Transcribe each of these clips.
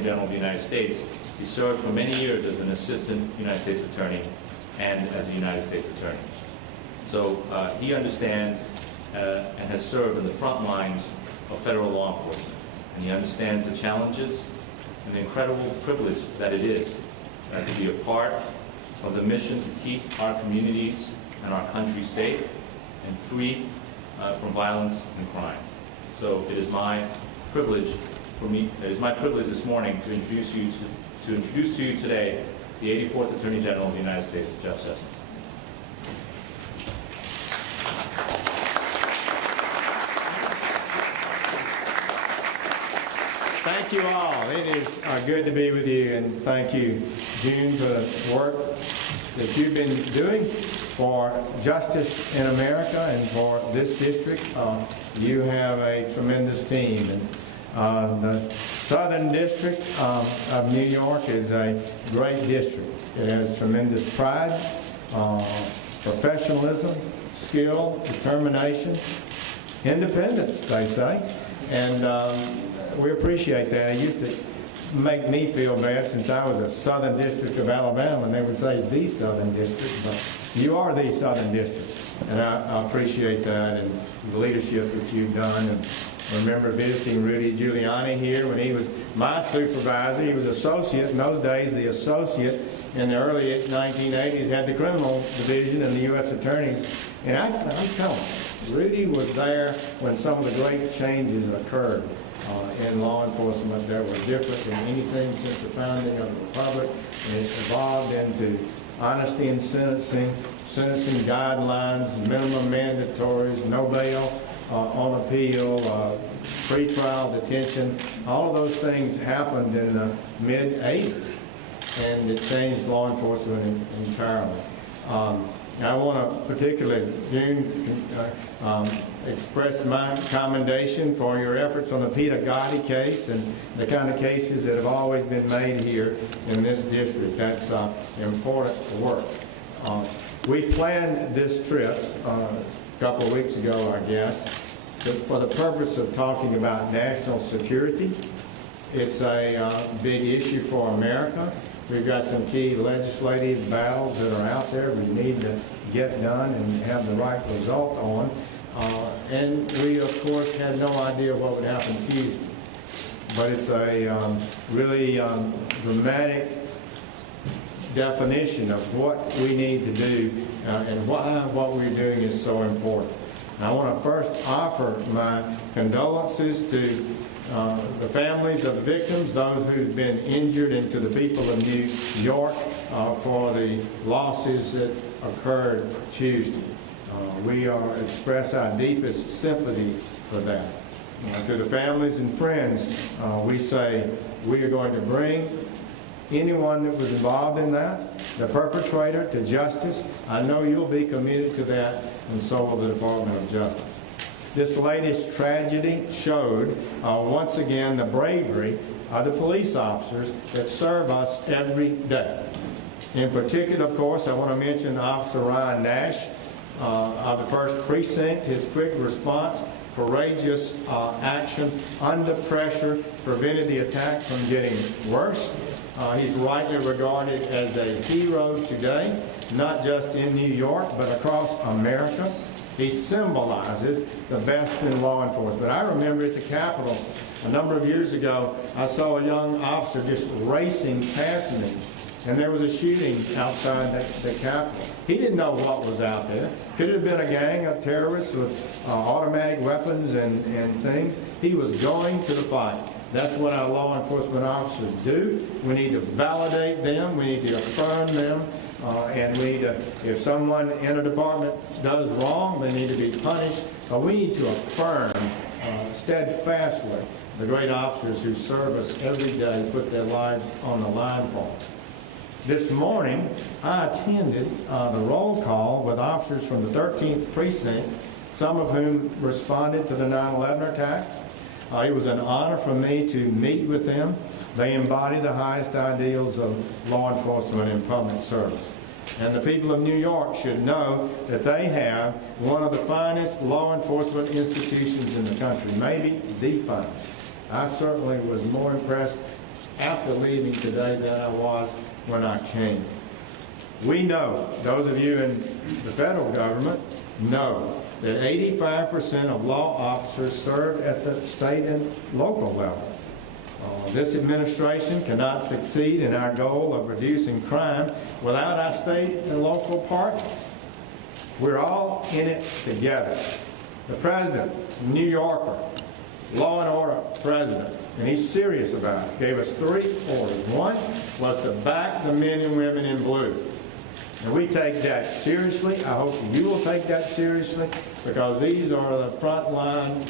Attorney General of the United States, he served for many years as an assistant United States attorney and as a United States attorney. So he understands and has served in the front lines of federal law enforcement. And he understands the challenges and the incredible privilege that it is to be a part of the mission to keep our communities and our country safe and free from violence and crime. So it is my privilege this morning to introduce to you today the 84th Attorney General of the United States, Jeff Sessions. Thank you all. It is good to be with you, and thank you, June, for the work that you've been doing for justice in America and for this district. You have a tremendous team. And the Southern District of New York is a great district. It has tremendous pride, professionalism, skill, determination, independence, they say. And we appreciate that. It used to make me feel bad since I was a Southern District of Alabama, and they would say the Southern District, but you are the Southern District. And I appreciate that and the leadership that you've done. And I remember visiting Rudy Giuliani here when he was my supervisor. He was associate. In those days, the associate in the early 1980s had the criminal division and the U.S. attorneys. And I'm telling you, Rudy was there when some of the great changes occurred in law enforcement that were different than anything since the founding of the Republic. And it evolved into honesty in sentencing guidelines, minimum mandatories, no bail on appeal, pretrial detention. All of those things happened in the mid-'80s, and it changed law enforcement entirely. I want to particularly, June, express my commendation for your efforts on the Peter Gotti case and the kind of cases that have always been made here in this district. That's important work. We planned this trip a couple of weeks ago, I guess, for the purpose of talking about national security. It's a big issue for America. We've got some key legislative battles that are out there we need to get done and have the right result on. And we, of course, had no idea what would happen Tuesday. But it's a really dramatic definition of what we need to do and why what we're doing is so important. I want to first offer my condolences to the families of the victims, those who've been injured, and to the people of New York for the losses that occurred Tuesday. We express our deepest sympathy for that. To the families and friends, we say we are going to bring anyone that was involved in that, the perpetrator, to justice. I know you'll be committed to that, and so will the Department of Justice. This latest tragedy showed, once again, the bravery of the police officers that serve us every day. In particular, of course, I want to mention Officer Ryan Nash of the 1st Precinct. His quick response, courageous action under pressure prevented the attack from getting worse. He's rightly regarded as a hero today, not just in New York, but across America. He symbolizes the best in law enforcement. I remember at the Capitol a number of years ago, I saw a young officer just racing past me, and there was a shooting outside the Capitol. He didn't know what was out there. Could it have been a gang of terrorists with automatic weapons and things? He was going to the fight. That's what our law enforcement officers do. We need to validate them. We need to affirm them. And we need to, if someone in a department does wrong, they need to be punished. But we need to affirm steadfastly the great officers who serve us every day, put their lives on the line for us. This morning, I attended the roll call with officers from the 13th Precinct, some of whom responded to the 9/11 attack. It was an honor for me to meet with them. They embody the highest ideals of law enforcement and public service. And the people of New York should know that they have one of the finest law enforcement institutions in the country, maybe the finest. I certainly was more impressed after leaving today than I was when I came. We know, those of you in the federal government know, that 85% of law officers serve at the state and local level. This administration cannot succeed in our goal of reducing crime without our state and local partners. We're all in it together. The president, New Yorker, law and order president, and he's serious about it, gave us 3 orders. One was to back the men and women in blue. And we take that seriously. I hope you will take that seriously, because these are the frontline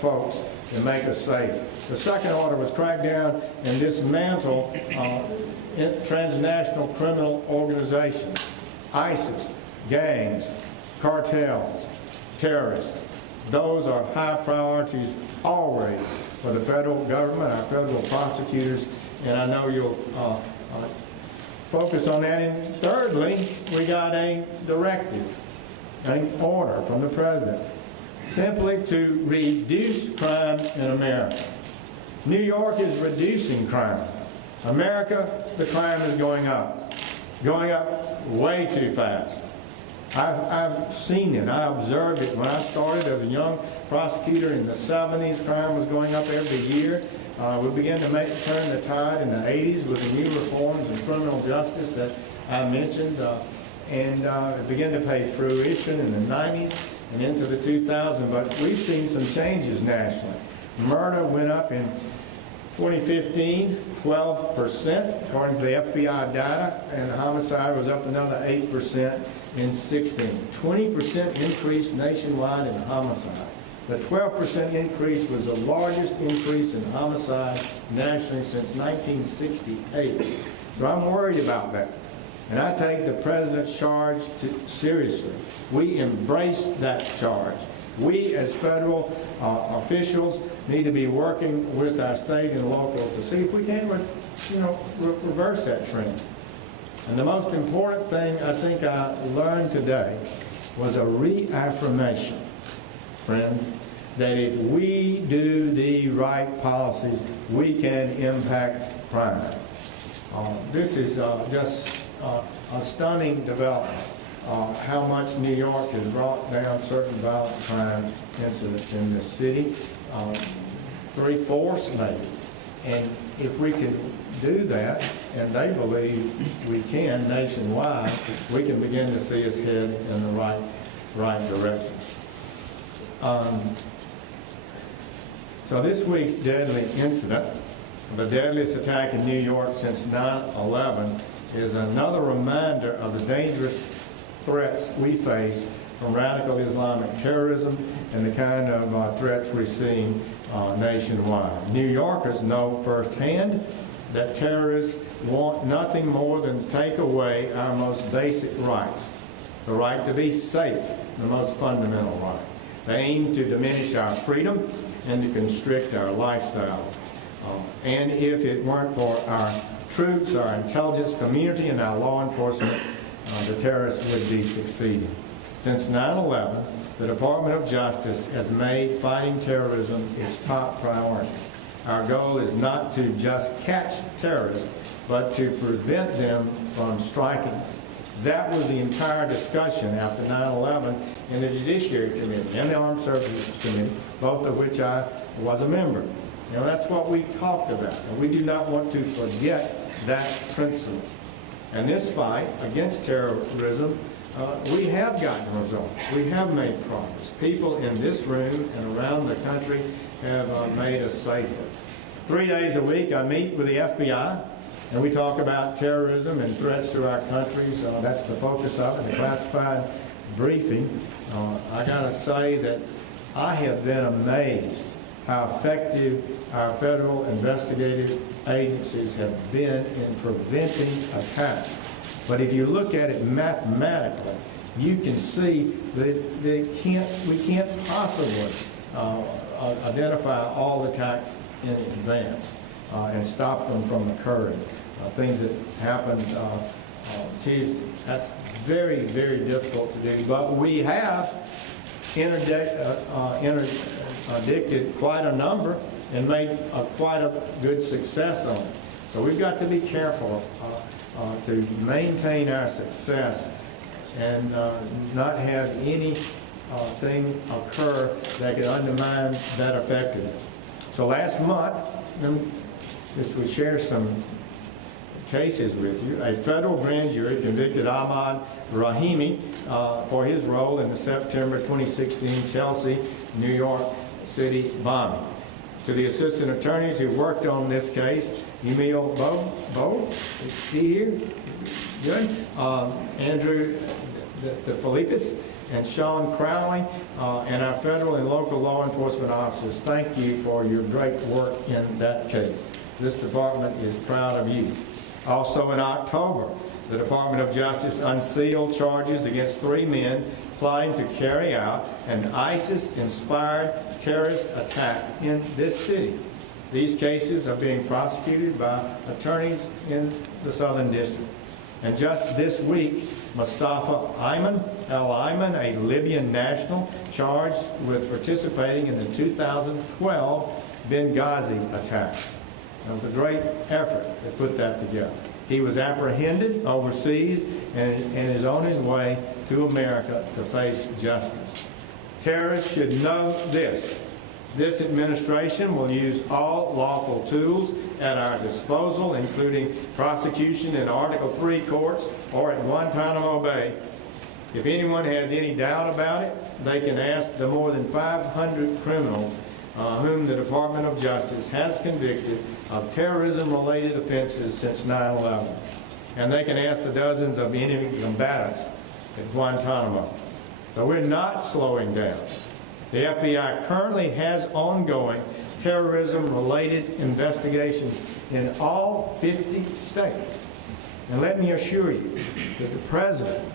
folks that make us safe. The second order was crack down and dismantle transnational criminal organizations, ISIS, gangs, cartels, terrorists. Those are high priorities already for the federal government, our federal prosecutors, and I know you'll focus on that. And thirdly, we got a directive, an order from the president, simply to reduce crime in America. New York is reducing crime. America, the crime is going up way too fast. I've seen it. I observed it when I started as a young prosecutor in the 70s. Crime was going up every year. We began to turn the tide in the 80s with the new reforms in criminal justice that I mentioned, and it began to pay fruition in the 90s and into the 2000s. But we've seen some changes nationally. Murder went up in 2015, 12%, according to the FBI data, and homicide was up another 8% in 16. 20% increase nationwide in homicide. The 12% increase was the largest increase in homicide nationally since 1968. So I'm worried about that. And I take the president's charge seriously. We embrace that charge. We as federal officials need to be working with our state and locals to see if we can reverse that trend. And the most important thing I think I learned today was a reaffirmation, friends, that if we do the right policies, we can impact crime. This is just a stunning development. How much New York has brought down certain violent crime incidents in this city, 3/4 maybe. And if we can do that, and they believe we can nationwide, we can begin to see us head in the right direction. So this week's deadly incident, the deadliest attack in New York since 9/11, is another reminder of the dangerous threats we face from radical Islamic terrorism and the kind of threats we're seeing nationwide. New Yorkers know firsthand that terrorists want nothing more than take away our most basic rights. The right to be safe, the most fundamental right. They aim to diminish our freedom and to constrict our lifestyles. And if it weren't for our troops, our intelligence community, and our law enforcement, the terrorists would be succeeding. Since 9/11, the Department of Justice has made fighting terrorism its top priority. Our goal is not to just catch terrorists, but to prevent them from striking. That was the entire discussion after 9/11 in the Judiciary Committee and the Armed Services Committee, both of which I was a member. That's what we talked about, and we do not want to forget that principle. And this fight against terrorism, we have gotten results. We have made progress. People in this room and around the country have made us safer. 3 days a week I meet with the FBI, and we talk about terrorism and threats to our country. So that's the focus of it, the classified briefing. I got to say that I have been amazed how effective our federal investigative agencies have been in preventing attacks. But if you look at it mathematically, you can see that we can't possibly identify all attacks in advance and stop them from occurring. Things that happened Tuesday. That's very, very difficult to do. But we have interdicted quite a number and made quite a good success on it. So we've got to be careful to maintain our success and not have any thing occur that could undermine that effectiveness. So last month, just to share some cases with you, a federal grand jury convicted Ahmad Rahimi for his role in the September 2016 Chelsea, New York City bombing. To the assistant attorneys who worked on this case, Emil Bo, is he here? Good. Andrew the Philippus, and Sean Crowley, and our federal and local law enforcement officers, thank you for your great work in that case. This department is proud of you. Also in October, the Department of Justice unsealed charges against 3 men plotting to carry out an ISIS-inspired terrorist attack in this city. These cases are being prosecuted by attorneys in the Southern District. And just this week, Mustafa Al Ayman, a Libyan national, charged with participating in the 2012 Benghazi attacks. It was a great effort to put that together. He was apprehended overseas and is on his way to America to face justice. Terrorists should know this. This administration will use all lawful tools at our disposal, including prosecution in Article 3 courts or at Guantanamo Bay. If anyone has any doubt about it, they can ask the more than 500 criminals whom the Department of Justice has convicted of terrorism-related offenses since 9/11. And they can ask the dozens of enemy combatants at Guantanamo. So we're not slowing down. The FBI currently has ongoing terrorism-related investigations in all 50 states. And let me assure you that the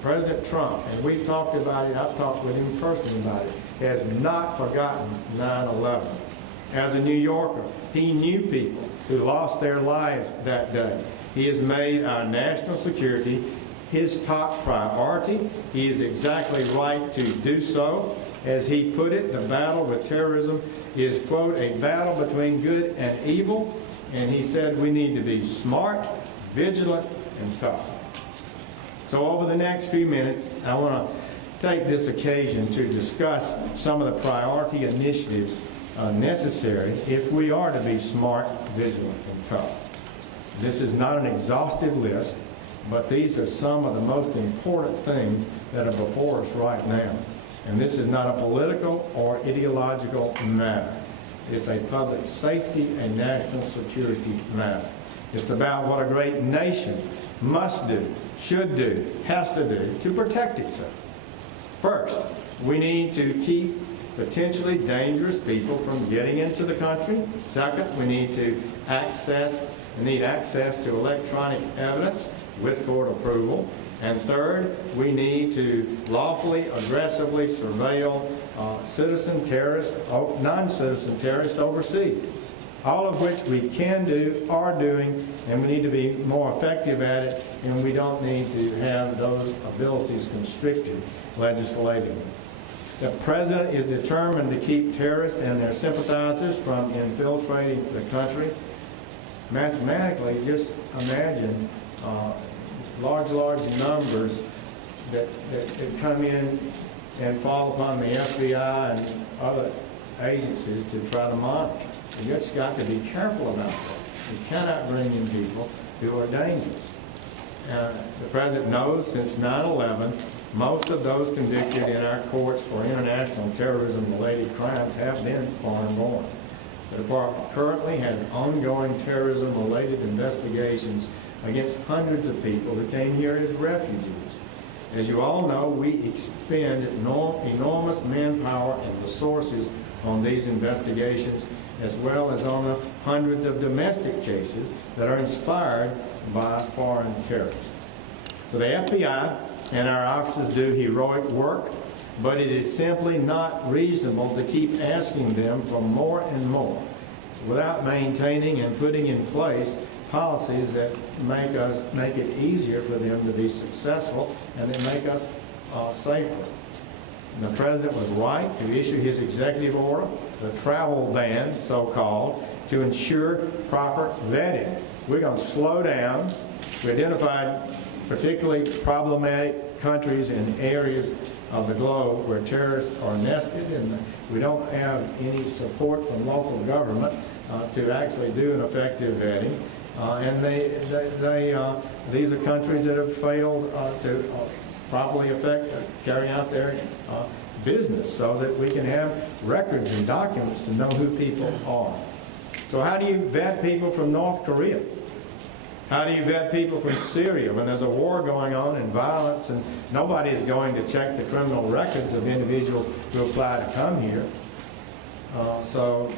President Trump, and we've talked about it, I've talked with him personally about it, has not forgotten 9/11. As a New Yorker, he knew people who lost their lives that day. He has made our national security his top priority. He is exactly right to do so. As he put it, the battle with terrorism is, quote, a battle between good and evil. And he said we need to be smart, vigilant, and tough. So over the next few minutes, I want to take this occasion to discuss some of the priority initiatives necessary if we are to be smart, vigilant, and tough. This is not an exhaustive list, but these are some of the most important things that are before us right now. And this is not a political or ideological matter. It's a public safety and national security matter. It's about what a great nation must do, should do, has to do to protect itself. First, we need to keep potentially dangerous people from getting into the country. Second, we need access to electronic evidence with court approval. And third, we need to lawfully, aggressively surveil citizen terrorists, non-citizen terrorists overseas. All of which we can do, are doing, and we need to be more effective at it, and we don't need to have those abilities constricted legislatively. The President is determined to keep terrorists and their sympathizers from infiltrating the country. Mathematically, just imagine large numbers that come in and fall upon the FBI and other agencies to try to monitor. You've just got to be careful about that. You cannot bring in people who are dangerous. The President knows since 9/11, most of those convicted in our courts for international terrorism-related crimes have been foreign-born. The Department currently has ongoing terrorism-related investigations against hundreds of people who came here as refugees. As you all know, we expend enormous manpower and resources on these investigations, as well as on the hundreds of domestic cases that are inspired by foreign terrorists. So the FBI and our officers do heroic work, but it is simply not reasonable to keep asking them for more and more without maintaining and putting in place policies that make it easier for them to be successful and that make us safer. And the President was right to issue his executive order, the travel ban, so-called, to ensure proper vetting. we're going to slow down. We identified particularly problematic countries and areas of the globe where terrorists are nested, and we don't have any support from local government to actually do an effective vetting. These are countries that have failed to properly carry out their business so that we can have records and documents to know who people are. So how do you vet people from North Korea? How do you vet people from Syria when there's a war going on and violence, and nobody is going to check the criminal records of individuals who apply to come here? So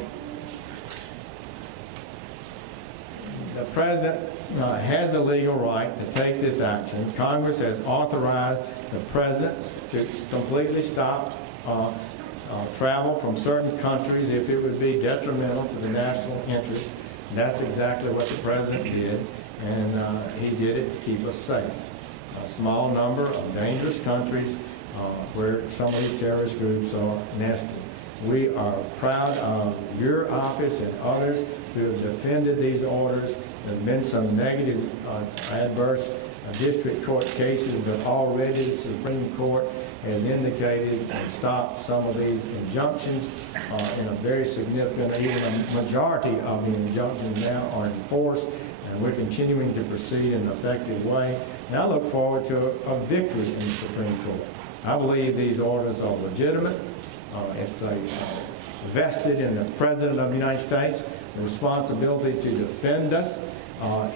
the President has a legal right to take this action. Congress has authorized the President to completely stop travel from certain countries if it would be detrimental to the national interest. That's exactly what the President did, and he did it to keep us safe. A small number of dangerous countries where some of these terrorist groups are nested. We are proud of your office and others who have defended these orders. There have been some negative, adverse district court cases, but already the Supreme Court has indicated and stopped some of these injunctions in a very significant, even a majority of the injunctions now are enforced, and we're continuing to proceed in an effective way. And I look forward to a victory in the Supreme Court. I believe these orders are legitimate. It's vested in the President of the United States the responsibility to defend us.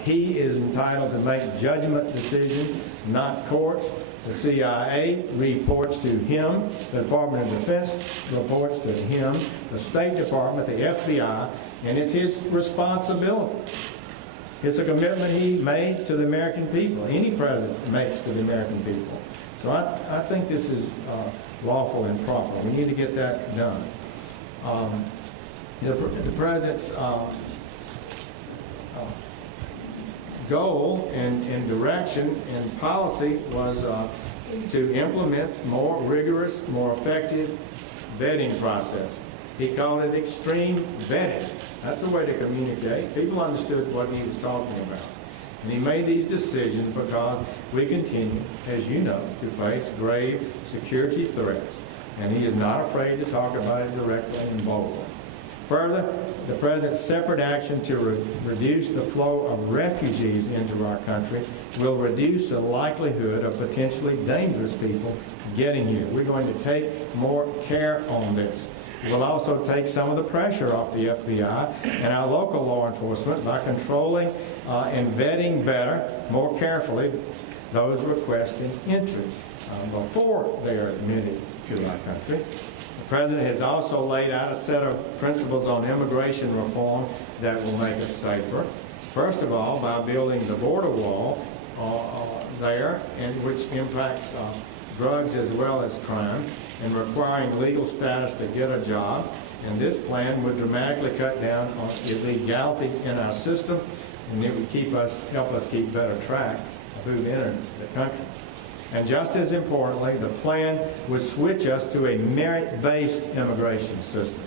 He is entitled to make judgment decisions, not courts. The CIA reports to him. The Department of Defense reports to him. The State Department, the FBI, and it's his responsibility. It's a commitment he made to the American people. Any president makes to the American people. So I think this is lawful and proper. We need to get that done. The President's goal and direction and policy was to implement more rigorous, more effective vetting process. He called it extreme vetting. That's a way to communicate. People understood what he was talking about. And he made these decisions because we continue, as you know, to face grave security threats. And he is not afraid to talk about it directly and boldly. Further, the President's separate action to reduce the flow of refugees into our country will reduce the likelihood of potentially dangerous people getting here. We're going to take more care on this. We'll also take some of the pressure off the FBI and our local law enforcement by controlling and vetting better, more carefully, those requesting entry before they are admitted to our country. The President has also laid out a set of principles on immigration reform that will make us safer. First of all, by building the border wall there, and which impacts drugs as well as crime, and requiring legal status to get a job. And this plan would dramatically cut down on illegality in our system, and it would help us keep better track of who entered the country. And just as importantly, the plan would switch us to a merit-based immigration system.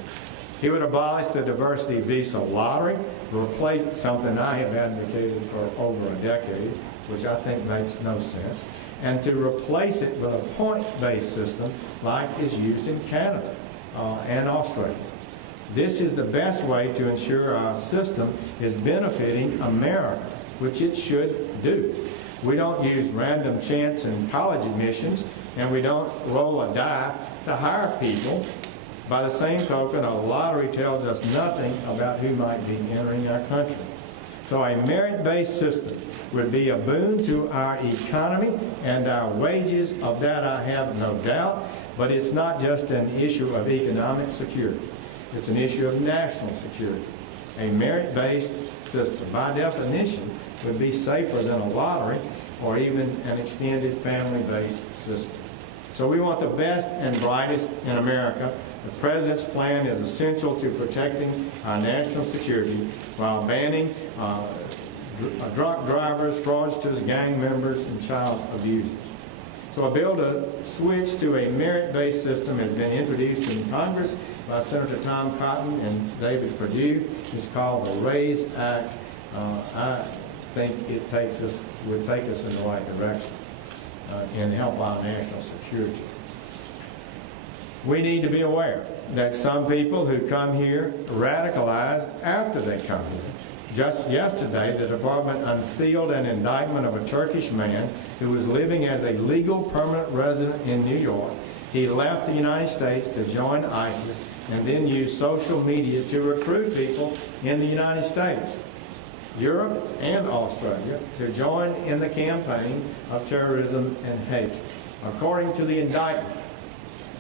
He would abolish the diversity visa lottery, replace something I have advocated for over a decade, which I think makes no sense, and to replace it with a point-based system like is used in Canada and Australia. This is the best way to ensure our system is benefiting America, which it should do. We don't use random chance in college admissions, and we don't roll a die to hire people. By the same token, a lottery tells us nothing about who might be entering our country. So a merit-based system would be a boon to our economy and our wages. Of that I have no doubt, but it's not just an issue of economic security. It's an issue of national security. A merit-based system, by definition, would be safer than a lottery or even an extended family-based system. So we want the best and brightest in America. The President's plan is essential to protecting our national security while banning drunk drivers, fraudsters, gang members, and child abusers. So a bill to switch to a merit-based system has been introduced in Congress by Senator Tom Cotton and David Perdue. It's called the RAISE Act, I think would take us in the right direction and help our national security. We need to be aware that some people who come here radicalize after they come here. Just yesterday, the department unsealed an indictment of a Turkish man who was living as a legal permanent resident in New York. He left the United States to join ISIS and then used social media to recruit people in the United States, Europe, and Australia to join in the campaign of terrorism and hate. According to the indictment,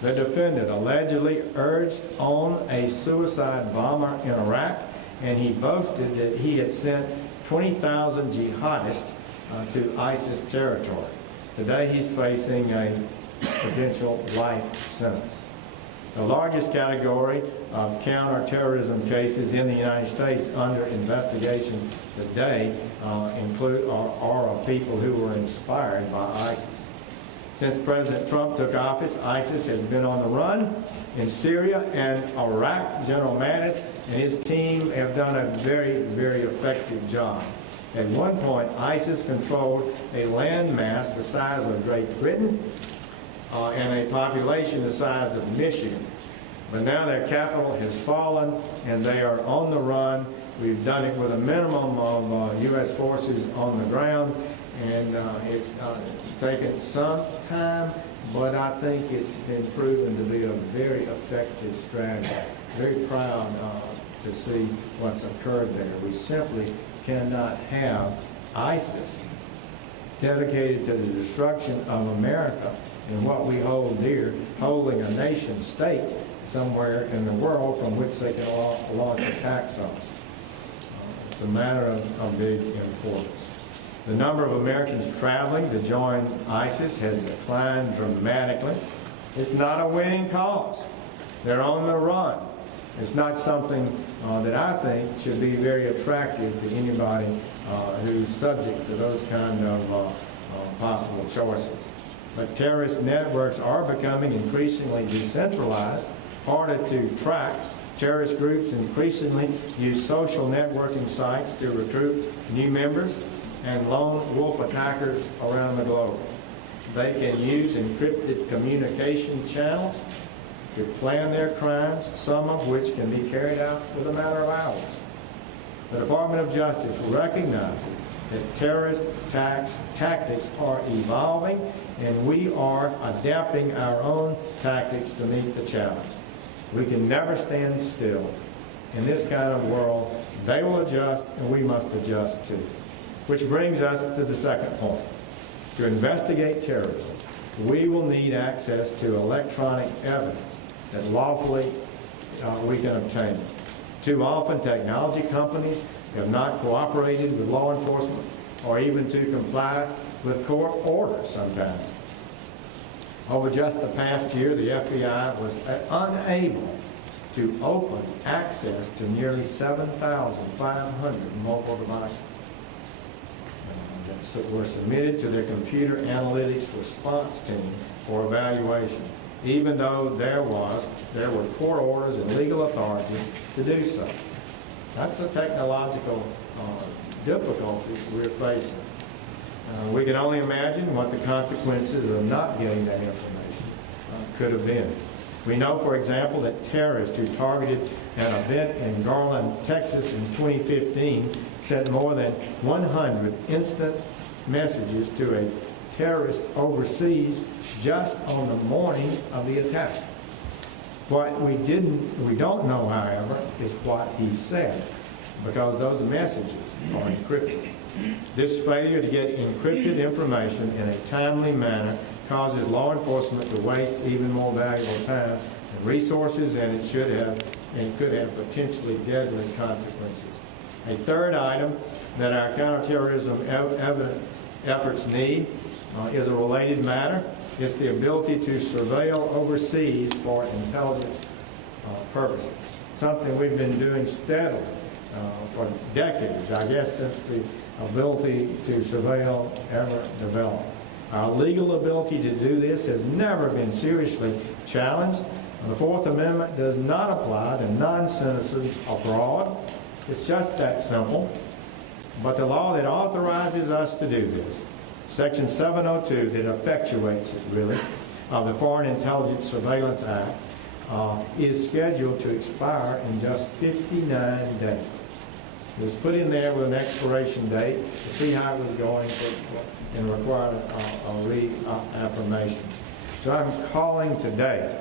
the defendant allegedly urged on a suicide bomber in Iraq, and he boasted that he had sent 20,000 jihadists to ISIS territory. Today he's facing a potential life sentence. The largest category of counterterrorism cases in the United States under investigation today are of people who were inspired by ISIS. Since President Trump took office, ISIS has been on the run in Syria and Iraq. General Mattis and his team have done a very, very effective job. At one point, ISIS controlled a landmass the size of Great Britain and a population the size of Michigan. But now their capital has fallen and they are on the run. We've done it with a minimum of U.S. forces on the ground, and it's taken some time, but I think it's been proven to be a very effective strategy. Very proud to see what's occurred there. We simply cannot have ISIS dedicated to the destruction of America and what we hold dear, holding a nation state somewhere in the world from which they can launch attacks on us. It's a matter of big importance. The number of Americans traveling to join ISIS has declined dramatically. It's not a winning cause. They're on the run. It's not something that I think should be very attractive to anybody who's subject to those kind of possible choices. But terrorist networks are becoming increasingly decentralized, harder to track. Terrorist groups increasingly use social networking sites to recruit new members and lone wolf attackers around the globe. They can use encrypted communication channels to plan their crimes, some of which can be carried out within a matter of hours. The Department of Justice recognizes that terrorist tactics are evolving, and we are adapting our own tactics to meet the challenge. We can never stand still. In this kind of world, they will adjust, and we must adjust too. Which brings us to the second point. To investigate terrorism, we will need access to electronic evidence that lawfully we can obtain. Too often, technology companies have not cooperated with law enforcement or even to comply with court orders sometimes. Over just the past year, the FBI was unable to open access to nearly 7,500 mobile devices that were submitted to their computer analytics response team for evaluation, even though there were court orders and legal authority to do so. That's the technological difficulty we're facing. We can only imagine what the consequences of not getting that information could have been. We know, for example, that terrorists who targeted an event in Garland, Texas in 2015 sent more than 100 instant messages to a terrorist overseas just on the morning of the attack. What we don't know, however, is what he said, because those messages are encrypted. This failure to get encrypted information in a timely manner causes law enforcement to waste even more valuable time and resources, and it could have potentially deadly consequences. A third item that our counterterrorism efforts need is a related matter. It's the ability to surveil overseas for intelligence purposes, something we've been doing steadily for decades, I guess, since the ability to surveil ever developed. Our legal ability to do this has never been seriously challenged. The Fourth Amendment does not apply to non-citizens abroad. It's just that simple. But the law that authorizes us to do this, Section 702, that effectuates it, really, of the Foreign Intelligence Surveillance Act, is scheduled to expire in just 59 days. It was put in there with an expiration date to see how it was going and required a reaffirmation. So I'm calling today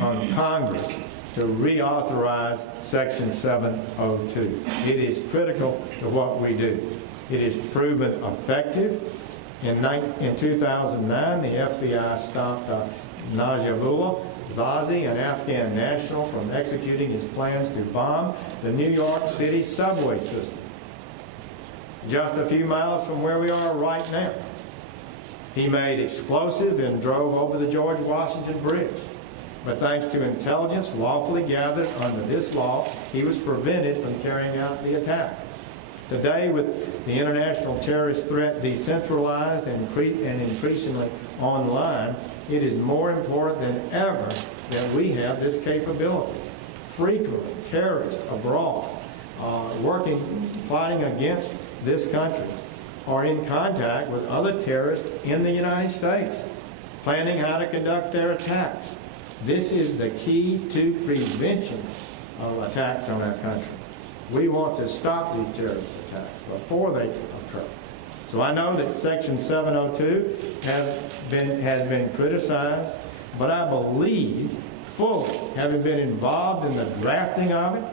on Congress to reauthorize Section 702. It is critical to what we do. It is proven effective. In 2009, the FBI stopped Najibullah Zazi, an Afghan national, from executing his plans to bomb the New York City subway system, just a few miles from where we are right now. He made explosive and drove over the George Washington Bridge. But thanks to intelligence lawfully gathered under this law, he was prevented from carrying out the attack. Today, with the international terrorist threat decentralized and increasingly online, it is more important than ever that we have this capability. Frequently, terrorists abroad fighting against this country are in contact with other terrorists in the United States, planning how to conduct their attacks. This is the key to prevention of attacks on our country. We want to stop these terrorist attacks before they occur. So I know that Section 702 has been criticized, but I believe fully, having been involved in the drafting of it,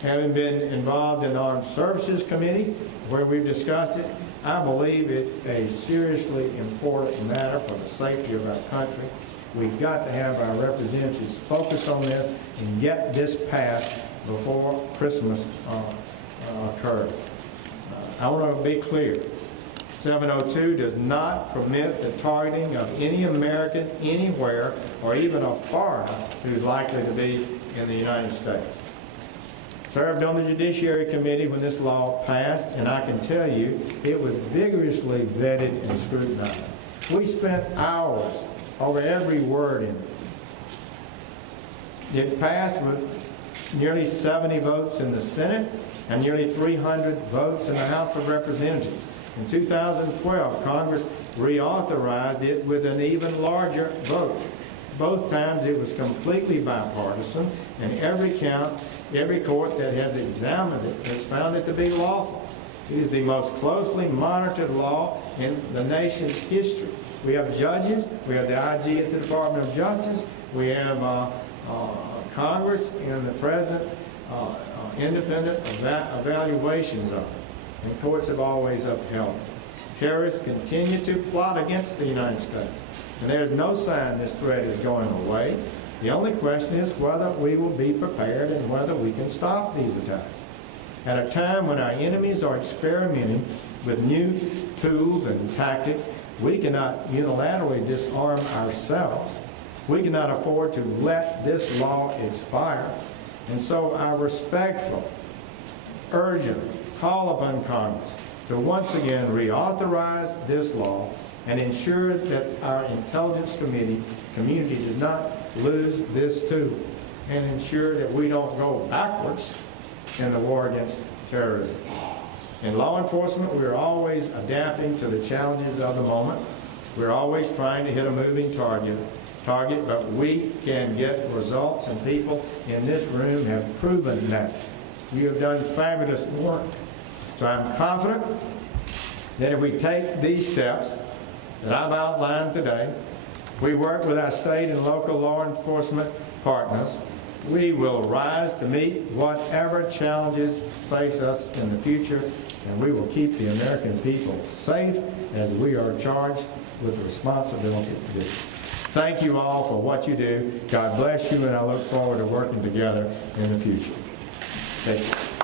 having been involved in the Armed Services Committee, where we've discussed it, I believe it's a seriously important matter for the safety of our country. We've got to have our representatives focus on this and get this passed before Christmas occurs. I want to be clear. 702 does not permit the targeting of any American anywhere or even a foreigner who's likely to be in the United States. Served on the Judiciary Committee when this law passed, and I can tell you it was vigorously vetted and scrutinized. We spent hours over every word in it. It passed with nearly 70 votes in the Senate and nearly 300 votes in the House of Representatives. In 2012, Congress reauthorized it with an even larger vote. Both times it was completely bipartisan, and every court that has examined it has found it to be lawful. It is the most closely monitored law in the nation's history. We have judges, we have the IG at the Department of Justice, we have Congress and the President independent evaluations of it, and courts have always upheld it. Terrorists continue to plot against the United States, and there's no sign this threat is going away. The only question is whether we will be prepared and whether we can stop these attacks. At a time when our enemies are experimenting with new tools and tactics, we cannot unilaterally disarm ourselves. We cannot afford to let this law expire. And so I respectfully, urgently call upon Congress to once again reauthorize this law and ensure that our intelligence community does not lose this tool, and ensure that we don't go backwards in the war against terrorism. In law enforcement, we're always adapting to the challenges of the moment. We're always trying to hit a moving target, but we can get results, and people in this room have proven that. You have done fabulous work. So I'm confident that if we take these steps that I've outlined today, we work with our state and local law enforcement partners, we will rise to meet whatever challenges face us in the future, and we will keep the American people safe as we are charged with the responsibility to do. Thank you all for what you do. God bless you, and I look forward to working together in the future. Thank you.